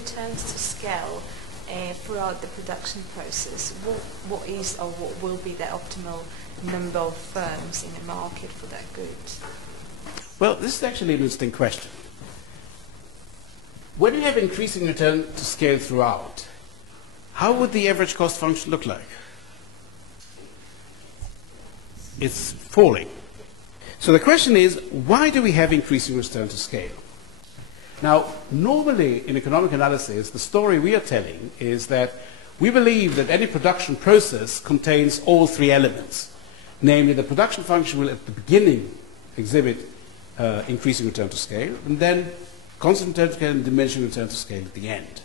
returns to scale throughout the production process, what is or what will be the optimal number of firms in the market for that good? Well, this is actually an interesting question. When you have increasing return to scale throughout, how would the average cost function look like? It's falling. So the question is, why do we have increasing return to scale? Now, normally in economic analysis, the story we are telling is that we believe that any production process contains all three elements. Namely, the production function will at the beginning exhibit increasing return to scale, and then constant return to scale and diminishing return to scale at the end.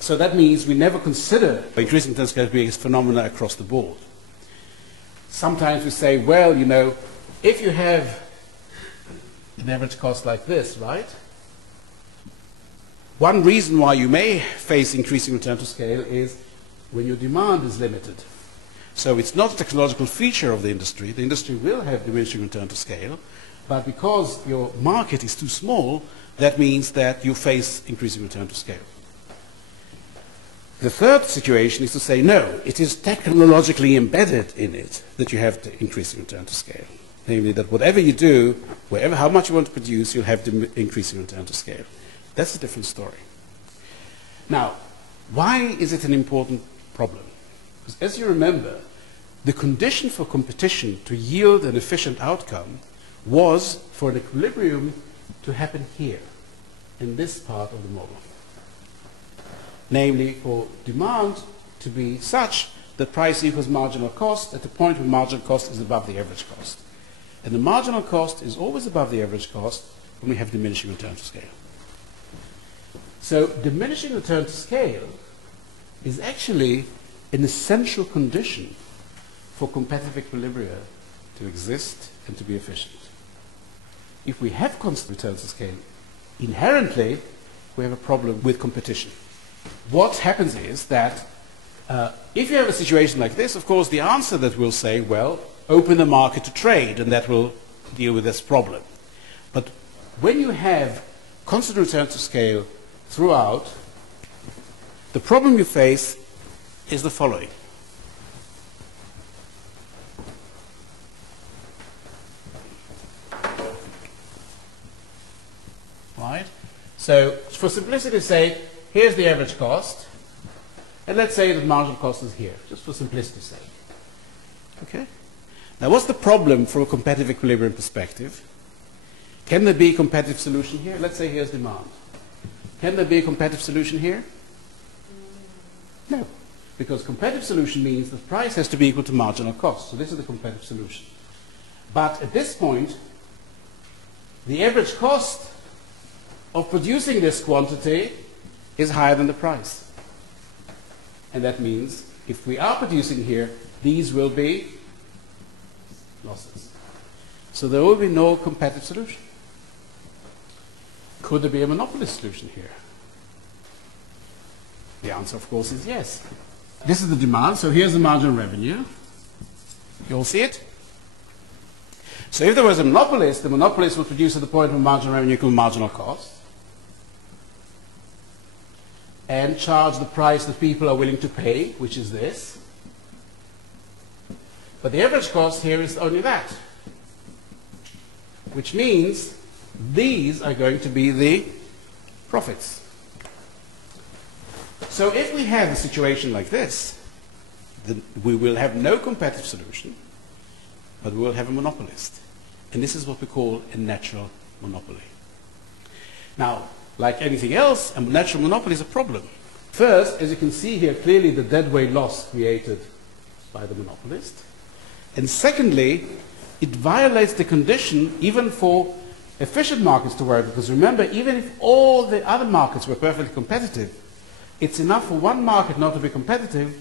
So that means we never consider increasing return to scale being a phenomena across the board. Sometimes we say, well, you know, if you have an average cost like this, right? One reason why you may face increasing return to scale is when your demand is limited. So it's not a technological feature of the industry. The industry will have diminishing return to scale, but because your market is too small, that means that you face increasing return to scale. The third situation is to say, no, it is technologically embedded in it that you have the increasing return to scale. Namely, that whatever you do, how much you want to produce, you'll have the increasing return to scale. That's a different story. Now, why is it an important problem? Because as you remember, the condition for competition to yield an efficient outcome was for an equilibrium to happen here, in this part of the model. Namely, for demand to be such that price equals marginal cost at the point where marginal cost is above the average cost. And the marginal cost is always above the average cost when we have diminishing return to scale. So diminishing return to scale is actually an essential condition for competitive equilibria to exist and to be efficient. If we have constant return to scale, inherently we have a problem with competition. What happens is that if you have a situation like this, of course, the answer that will say, well, open the market to trade, and that will deal with this problem. But when you have constant return to scale throughout, the problem you face is the following. Right? So, for simplicity's sake, here's the average cost, and let's say that marginal cost is here, just for simplicity's sake. Okay? Now, what's the problem from a competitive equilibrium perspective? Can there be a competitive solution here? Let's say here's demand. Can there be a competitive solution here? No. Because competitive solution means the price has to be equal to marginal cost. So this is the competitive solution. But at this point, the average cost of producing this quantity is higher than the price. And that means if we are producing here, these will be losses. So there will be no competitive solution. Could there be a monopolist solution here? The answer, of course, is yes. This is the demand, so here's the marginal revenue. You all see it? So if there was a monopolist, the monopolist would produce at the point where marginal revenue equals marginal cost and charge the price that people are willing to pay, which is this. But the average cost here is only that, which means these are going to be the profits. So if we have a situation like this, then we will have no competitive solution, but we will have a monopolist. And this is what we call a natural monopoly. Now, like anything else, a natural monopoly is a problem. First, as you can see here, clearly the deadweight loss created by the monopolist. And secondly, it violates the condition even for efficient markets to work, because remember, even if all the other markets were perfectly competitive, it's enough for one market not to be competitive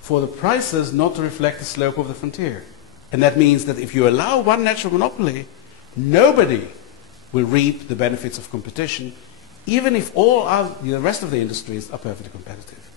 for the prices not to reflect the slope of the frontier. And that means that if you allow one natural monopoly, nobody will reap the benefits of competition, even if all the rest of the industries are perfectly competitive.